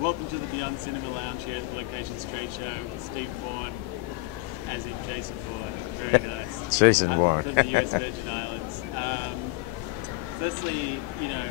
Welcome to the Beyond Cinema Lounge here at the Locations Trade Show with Steve Bornn, as in Jason Bourne. Very nice. Jason Bourne. From the US Virgin Islands. Firstly, you know,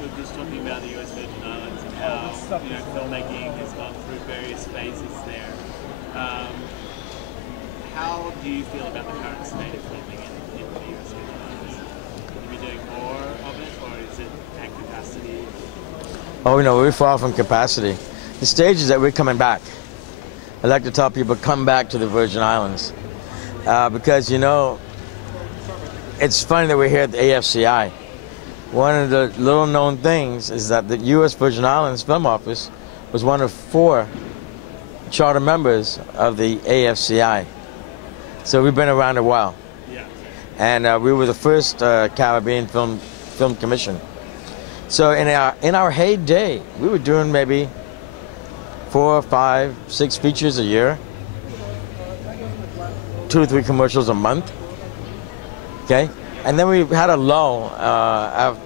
we're just talking about the US Virgin Islands and how, you know, filmmaking has gone through various phases there. How do you feel about the current state of filming in the US Virgin Islands? Are we doing more of it, or is it at capacity? Oh, you know, we're far from capacity. The stage is that we're coming back. I like to tell people, come back to the Virgin Islands. Because, you know, it's funny that we're here at the AFCI. One of the little known things is that the U.S. Virgin Islands Film Office was one of 4 charter members of the AFCI. So we've been around a while. Yeah. And we were the first Caribbean Film Commission. So in our heyday, we were doing maybe 4, 5, 6 features a year, 2 or 3 commercials a month. Okay, and then we had a lull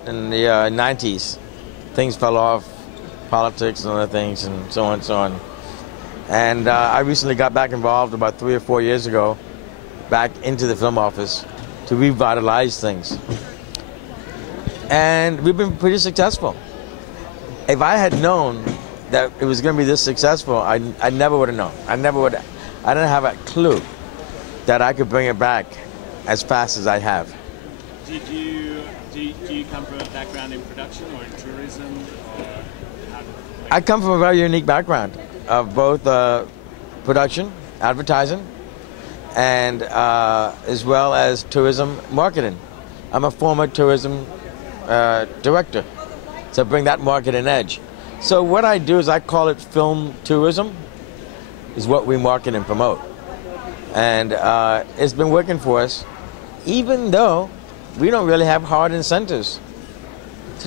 in the 90s. Things fell off, politics and other things, and so on and so on. And I recently got back involved about 3 or 4 years ago, back into the film office to revitalize things. And we've been pretty successful. If I had known that it was going to be this successful, I never would have known. I didn't have a clue that I could bring it back as fast as I have. Do you come from a background in production or in tourism? Or I come from a very unique background of both production, advertising, and as well as tourism marketing. I'm a former tourism director, so bring that marketing edge. So what I do is I call it film tourism, is what we market and promote. And it's been working for us, even though we don't really have hard incentives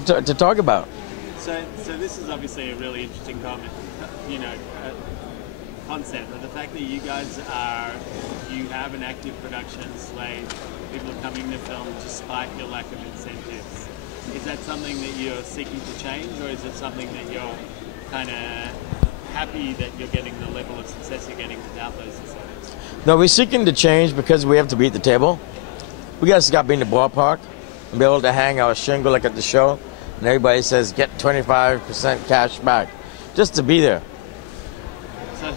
to talk about. So this is obviously a really interesting comment, you know, concept, but the fact that you guys you have an active production slate, people are coming to film despite your lack of incentives. Is that something that you're seeking to change, or is it something that you're kind of happy that you're getting the level of success you're getting without those incentives? No, we're seeking to change because we have to beat the table. We got to stop being in the ballpark and be able to hang our shingle like at the show, and everybody says get 25% cash back, just to be there.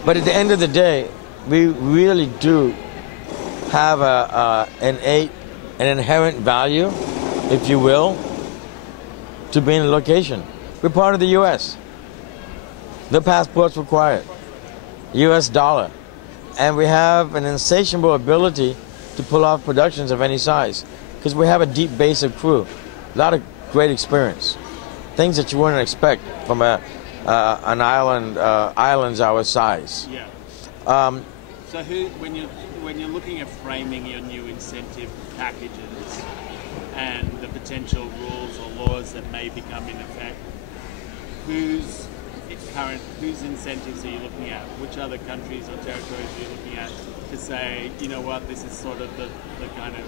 But at the end of the day, we really do have an inherent value, if you will, to be in a location. We're part of the U.S. No passports required. U.S. dollar. And we have an insatiable ability to pull off productions of any size because we have a deep base of crew. A lot of great experience. Things that you wouldn't expect from an islands our size. Yeah. So when you're looking at framing your new incentive packages and the potential rules or laws that may become in effect, whose incentives are you looking at? Which other countries or territories are you looking at to say, you know what, this is sort of the kind of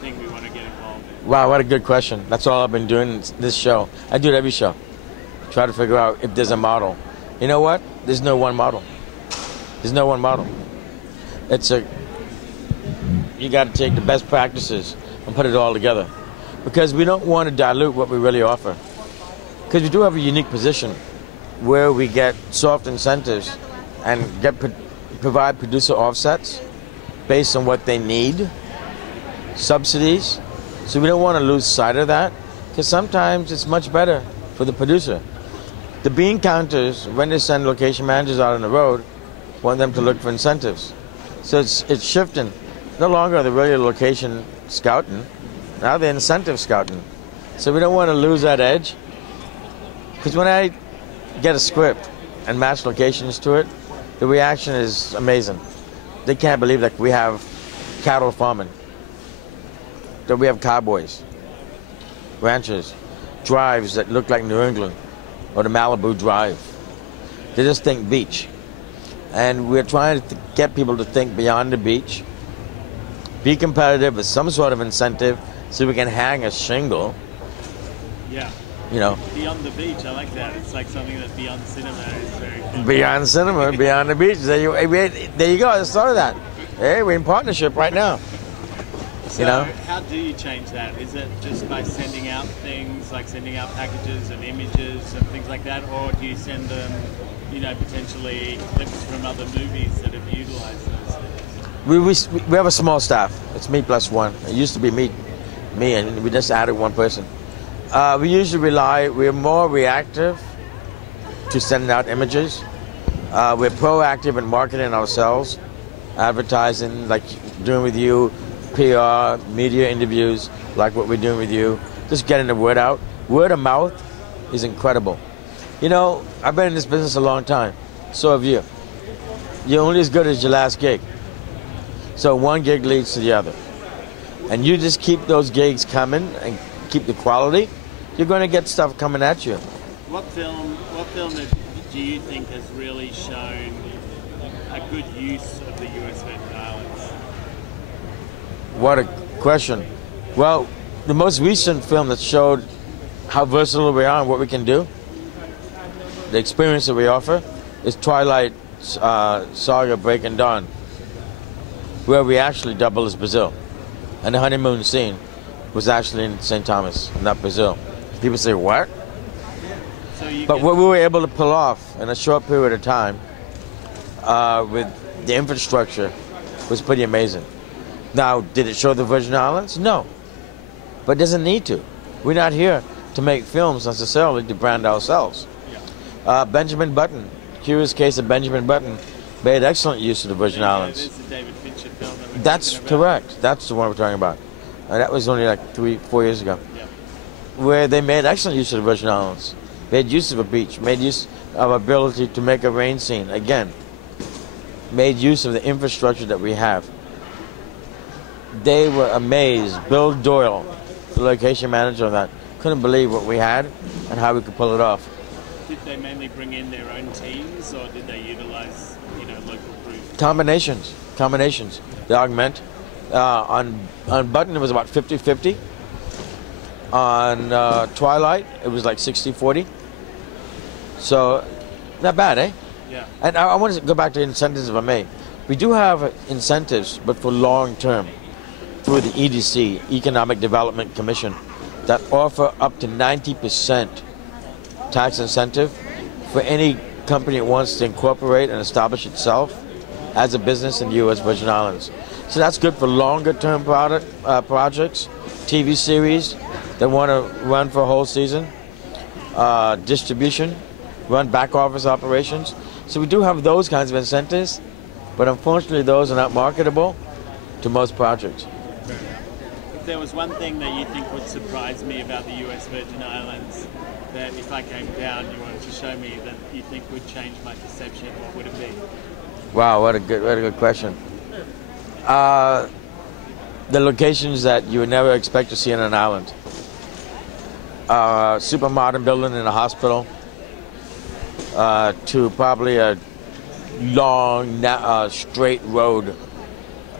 thing we want to get involved in? Wow, what a good question. That's all I've been doing this show. I do it every show. Try to figure out if there's a model. You know what? There's no one model. There's no one model. You got to take the best practices and put it all together. Because we don't want to dilute what we really offer. Because we do have a unique position where we get soft incentives and provide producer offsets based on what they need, subsidies. So we don't want to lose sight of that, because sometimes it's much better for the producer. The bean counters, when they send location managers out on the road, want them to look for incentives. So it's shifting. No longer are they really location scouting, now they're incentive scouting. So we don't want to lose that edge, because when I get a script and match locations to it, the reaction is amazing. They can't believe that we have cattle farming, that we have cowboys, ranchers, drives that look like New England or the Malibu Drive. They just think beach. And we're trying to get people to think beyond the beach, be competitive with some sort of incentive so we can hang a shingle. Yeah. You know, Beyond the beach, I like that. It's like something that beyond cinema is very cool. beyond cinema, beyond the beach. There you go. I started that. Hey, we're in partnership right now. So You know, how do you change that? Is it just by sending out things, like sending out packages and images and things like that, or do you send them, you know, potentially clips from other movies that have utilized those things? we have a small staff. It's me plus one. It used to be me, and we just added one person. We usually we're more reactive to sending out images. We're proactive in marketing ourselves, advertising, like doing with you, PR, media interviews, like what we're doing with you, just getting the word out. Word of mouth is incredible. You know, I've been in this business a long time. So have you. You're only as good as your last gig. So one gig leads to the other. And you just keep those gigs coming and keep the quality, you're going to get stuff coming at you. What film do you think has really shown a good use of the US Virgin Islands? What a question. Well, the most recent film that showed how versatile we are and what we can do, the experience that we offer, is Twilight Saga Breaking Dawn, where we actually double as Brazil. And the honeymoon scene was actually in St. Thomas, not Brazil. People say, what? But what we were able to pull off in a short period of time with the infrastructure was pretty amazing. Now, did it show the Virgin Islands? No. But it doesn't need to. We're not here to make films necessarily to brand ourselves. Benjamin Button, curious case of Benjamin Button, made excellent use of the Virgin Islands. This is the David Fincher film that we're That's talking about. correct. That's the one we're talking about. That was only like 3-4 years ago. Yeah. Where they made excellent use of the Virgin Islands. Made use of a beach, made use of ability to make a rain scene. Again, made use of the infrastructure that we have. They were amazed. Bill Doyle, the location manager of that, couldn't believe what we had and how we could pull it off. Did they mainly bring in their own teams, or did they utilize, you know, local crews? Combinations. They augment. On Button, it was about 50-50. On Twilight, it was like 60-40. So, not bad, eh? Yeah. And I want to go back to incentives, if I may. We do have incentives, but for long term, through the EDC, Economic Development Commission, that offer up to 90% tax incentive for any company that wants to incorporate and establish itself as a business in the U.S. Virgin Islands. So that's good for longer term projects, TV series that want to run for a whole season, distribution, run back office operations. So we do have those kinds of incentives, but unfortunately those are not marketable to most projects. If there was one thing that you think would surprise me about the US Virgin Islands, that if I came down you wanted to show me that you think would change my perception, what would it be? Wow, what a good question. The locations that you would never expect to see in an island. Super modern building in a hospital, to probably a long, straight road,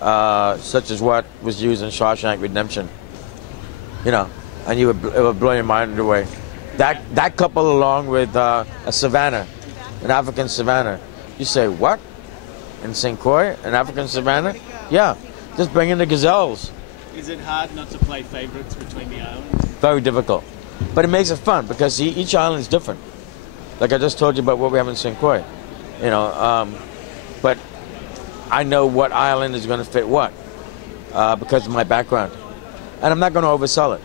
such as what was used in Shawshank Redemption. You know, and it would blow your mind away. That coupled along with a savanna, an African savanna. You say, what? In St. Croix, an African savanna? Yeah, just bring in the gazelles. Is it hard not to play favorites between the islands? Very difficult. But it makes it fun because each island is different. Like I just told you about what we have in St. Croix. You know, but I know what island is going to fit what because of my background. And I'm not going to oversell it.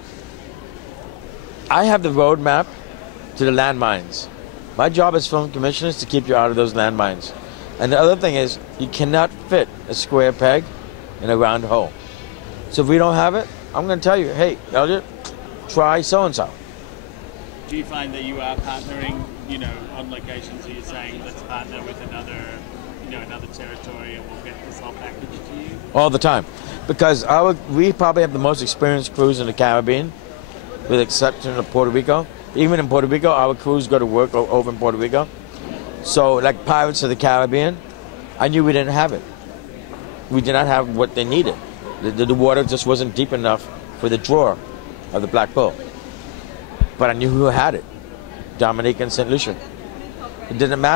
I have the roadmap to the landmines. My job as film commissioner is to keep you out of those landmines. And the other thing is, you cannot fit a square peg in a round hole. So if we don't have it, I'm going to tell you, hey, Elliot, try so-and-so. Do you find that you are partnering, you know, on locations, or you're saying, let's partner with another, you know, another territory and we'll get this whole package to you? All the time. Because we probably have the most experienced crews in the Caribbean, with the exception of Puerto Rico. Even in Puerto Rico, our crews go to work over in Puerto Rico. So, like Pirates of the Caribbean, I knew we didn't have it. We did not have what they needed. The water just wasn't deep enough for the draw of the Black Bull. but I knew who had it. Dominica and St. Lucia. It didn't matter.